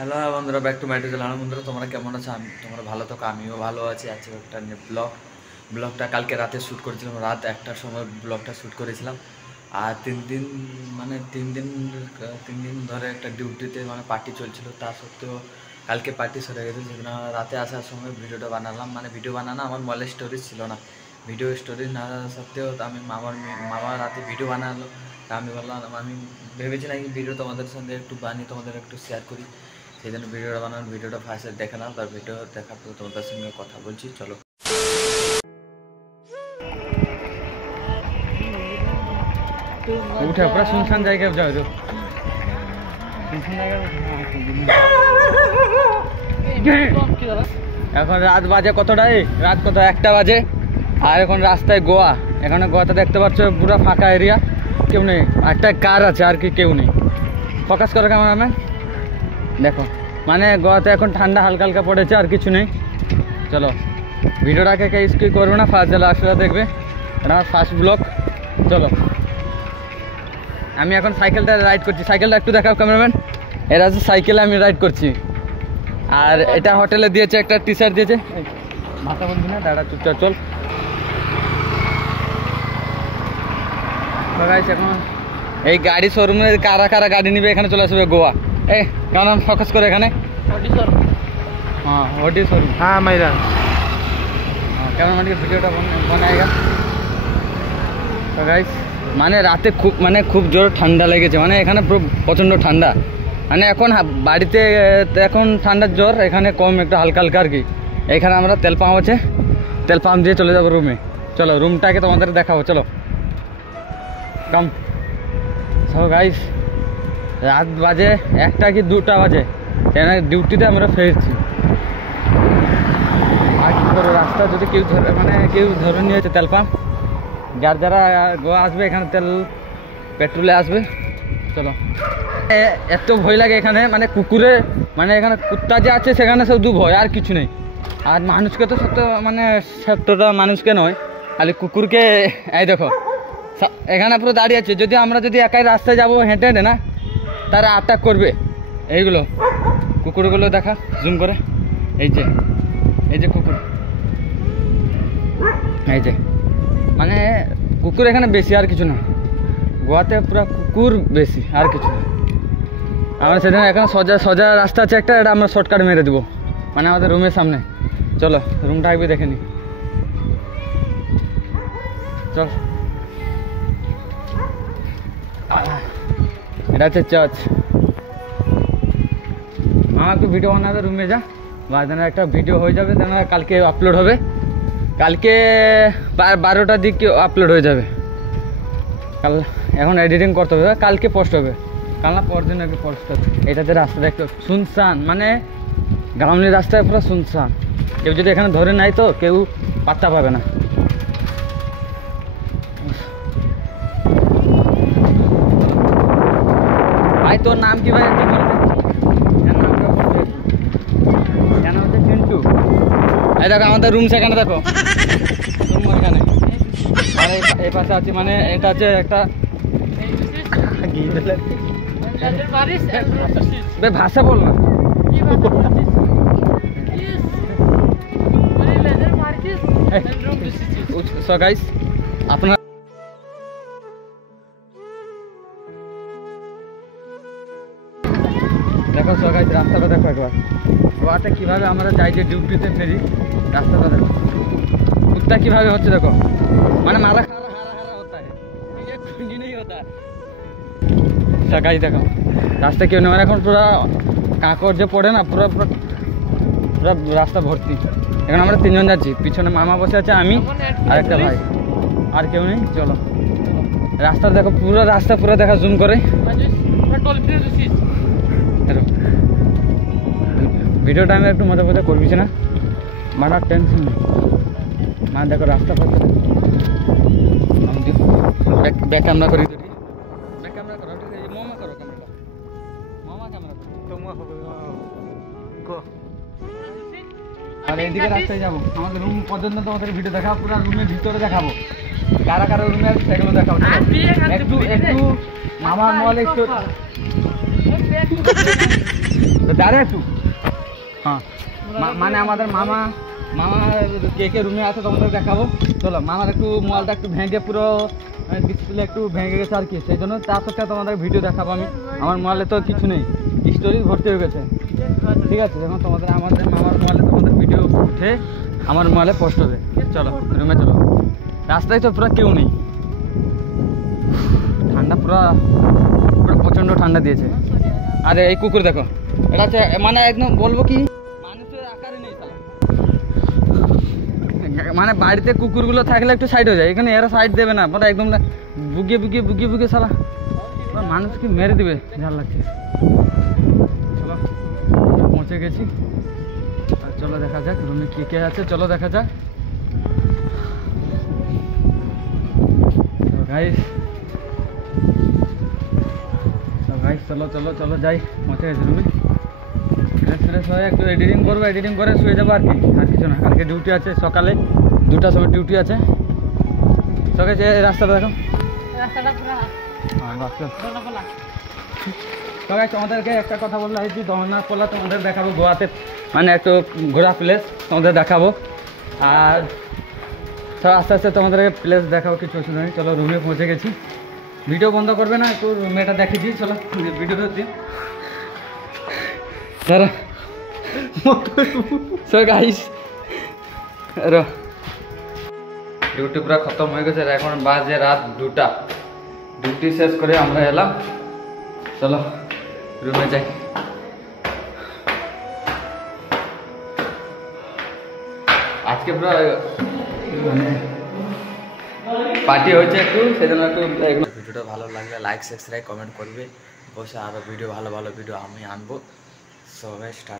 হ্যালো বন্ধুরা, back to my channel. বন্ধুরা তোমরা কেমন আছো? তোমরা ভালো থাকো, আমিও ভালো আছি। আজকে একটা ব্লগটা কালকে রাতে শ্যুট করেছিলাম, রাত 1টার সময় ব্লগটা শ্যুট করেছিলাম। আর তিন দিন ধরে একটা ডিউটিতে পার্টি চলছিল, তা সত্ত্বেও কালকে পার্টি সরে গেছে। সেদিন রাতে আসার সময় ভিডিওটা বানালাম, ভিডিও বানানো আমার মোবাইলে স্টোরেজ ছিল না। ভিডিও স্টোরেজ না সত্ত্বেও মামা রাতে ভিডিও বানালো। তা আমি বললাম, আমি ভেবেছিলাম এই ভিডিও তোমাদের সঙ্গে একটু বানিয়ে তোমাদের একটু শেয়ার করি। সেই জন্য ভিডিওটা বানানো। ভিডিওটা ফার্স্টে দেখে নাও, তার ভিডিও দেখার পর তোমাদের সঙ্গে কথা বলছি। চলো। উঠে পুরো শুনশান জায়গায় যাও তো। এখন রাত বাজে কতটাই? রাত কত? 1টা বাজে। আর এখন রাস্তায় গোয়া। এখানে গোয়াতে দেখতে পাচ্ছ পুরো ফাঁকা এরিয়া, কেউ নেই। একটা কার আছে, আর কি কেউ নেই। ফোকাস করো ক্যামেরাম্যান, দেখো। গোয়াতে এখন ঠান্ডা হালকা হালকা পড়েছে, আর কিছু নেই। চলো, ভিডিওটাকে কে স্কিপ করবে না, ফার্স্ট লাস্টটা দেখবে। এটা আমার ফার্স্ট ব্লগ। চলো, আমি এখন সাইকেলটা রাইড করছি। সাইকেলটা একটু দেখাও ক্যামেরাম্যান। এটা হচ্ছে সাইকেলে আমি রাইড করছি। আর এটা হোটেলে দিয়েছে, একটা টি শার্ট দিয়েছে। ভাষা বলবি না, দাঁড়া চুপচাপ চল। এখন এই গাড়ি শোরুমে কারা কারা গাড়ি নিবে এখানে চলে আসবে গোয়া। এই কেমন ফোকাস করে এখানে? হ্যাঁ, ওডি শোরুম। হ্যাঁ মাইরা কেমন ভিডিওটা বানায়েগা। তো গাইস রাতে খুব জোর ঠান্ডা লেগেছে। এখানে পুরো প্রচণ্ড ঠান্ডা। এখন বাড়িতে এখন ঠান্ডার জ্বর, এখানে কম, একটু হালকা হালকা আর কি। এখানে আমরা তেল পাম্প আছে, তেল পাম্প দিয়ে চলে যাবো রুমে। চলো, রুমটাকে তোমাদের দেখাবো। চলো কম। সো গাইস, রাত বাজে 1টা কি 2টা বাজে। ডিউটিতে আমরা ফিরছি। আর কি করবো, রাস্তা যদি কেউ ধরে নিয়েছে তেল পাম্প, যারা গোয়া আসবে এখানে পেট্রোলে আসবে। চলো, এত ভয় লাগে এখানে, কুকুরে, এখানে কুত্তা যে আছে সেখানে শুধু ভয়, আর কিছু নেই। আর মানুষকে তো সত্যটা মানুষকে নয়, খালি কুকুরকে। এই দেখো এখানে পুরো দাঁড়িয়ে আছে। আমরা যদি একাই রাস্তায় যাবো হেঁটে হেঁটে না, তারা অ্যাটাক করবে। এইগুলো কুকুরগুলো দেখা জুম করে। এই যে কুকুর, এই যে কুকুর এখানে বেশি, আর কিছু না। গোয়াতে পুরো কুকুর বেশি, আর কিছু না। আমরা সেদিন এখানে সোজা রাস্তা আছে একটা, এটা আমরা শর্টকাট মেরে দেবো, আমাদের রুমের সামনে। চলো, রুমটা একবার দেখে নি। চল, এটা হচ্ছে চার্চ। একটু ভিডিও বানাবে, রুমে যা, বা একটা ভিডিও হয়ে যাবে, কালকে আপলোড হবে। কালকে 12টার দিকে আপলোড হয়ে যাবে। এখন এডিটিং করতে হবে, কালকে পোস্ট হবে। কাল না পরদিন আগে পোস্ট হবে। এটাতে রাস্তাটা একটু শুনশান, গাউলি রাস্তায় পুরো শুনশান। কেউ যদি এখানে ধরে নাই তো কেউ পাত্তা পাবে না। ভাই তোর নাম কি ভাই? কেন হচ্ছে চিন্টু? এই দেখো আমাদের রুম, সেখানে দেখো রুম ওইখানে। আর এই পাশে আছি, এটা হচ্ছে একটা ভাষা বল না। সো গাইস, আপনার দেখো সবাই রাস্তাটা দেখো একবার। গোয়াতে কীভাবে আমরা যাই যে ডিউটিতে ফেরি, রাস্তাটা দেখো। কুত্তা কীভাবে হচ্ছে দেখো, মারা হারা হতা নেই হতা। গাড়ি দেখো, রাস্তা কেউ নেই। এখন পুরো কাঁকড় যে পড়ে না, পুরো রাস্তা ভর্তি। এখন আমরা 3জন যাচ্ছি, পিছনে মামা বসে আছে, আমি আর একটা ভাই, আর কেউ নেই। চলো, রাস্তা দেখো, পুরো রাস্তা পুরো দেখা জুম করে। ভিডিওটা আমি একটু মজা করবি না, মারার টেনশন নেই। দেখো রাস্তা পথে ব্যাক ক্যামেরা করি, ব্যাক ক্যামেরা করো, মামা করো ক্যামেরা, মামা ক্যামেরা করো। আর এইদিকে রাস্তায় যাবো, আমাদের রুম পর্যন্ত তোমাদের ভিডিও দেখাবো, পুরো রুমের ভিতরে দেখাবো। কারা কারা রুমে আছে সেগুলো দেখাবো। একটু মামার মোবাইলে একটু তো দাঁড়া একটু। হ্যাঁ মানে আমাদের মামা কে কে রুমে আছে তোমাদের দেখাবো। চলো মামার একটু মোবাইলটা একটু ভেঙে পুরো ডিসপ্লে একটু ভেঙে গেছে আর কি, সেই জন্য তার সাথে তোমাদের ভিডিও দেখাবো আমি। আমার মোবাইলে তো কিছু নেই, স্টোরি ভর্তি হয়ে গেছে। ঠিক আছে, যখন আমাদের মামার মোবাইলে তোমাদের ভিডিও উঠে আমার মোবাইলে পোস্ট হবে। চলো রুমে চলো। রাস্তায় তো পুরো কেউ নেই, ঠান্ডা পুরো প্রচণ্ড ঠান্ডা দিয়েছে। আরে এই কুকুর দেখো, এটা হচ্ছে মানে একদম বলবো কি মানুষের আকারে নেই শালা। মানে বাড়িতে কুকুরগুলো থাকলে একটু সাইড হয়ে যায়, এখানে এরা সাইড দেবে না, মানে একদম বুগিয়ে শালা মানুষকে মেরে দিবে, ঝাল লাগছে। চলো পৌঁছে গেছি, আর চলো দেখা যাক রুমে কে কে আছে, চলো দেখা যাক। গাইস চলো যাই, পৌঁছে গেছি রুমে। ফ্রেশ হয়ে একটু এডিটিং করবো, এডিটিং করে শুয়ে যাবো আর কি, আর কিছু না। কালকে ডিউটি আছে, সকালে 2টার সময় ডিউটি আছে। সকালে এই রাস্তাটা দেখো, সবাই তোমাদেরকে একটা কথা বললে হয়েছি, জগন্নাথ পোলা তোমাদের দেখাবো গোয়াতে, মানে একটু ঘোরা প্লেস তোমাদের দেখাবো। আর সব আস্তে আস্তে তোমাদেরকে প্লেস দেখাবো, কিছু অসুবিধা নেই। চলো রুমে পৌঁছে গেছি, ভিডিও বন্ধ করবে না, একটু রুমেটা দেখিয়ে দিই। চলো ভিডিওটা দিই দাঁড়া। সো গাইস ডিউটি পুরো খতম হয়ে গেছে, এখন বাজে রাত 2টা। ডিউটি শেষ করে আমরা এলাম, চলো রুমে যাই। আজকে পুরো মানে পার্টি হয়েছে একটু, সেজন্য একটু। ভিডিওটা ভালো লাগলে লাইক সাবস্ক্রাইব কমেন্ট করবে, অবশ্যই আরও ভিডিও ভালো ভিডিও আমি আনবো। So start.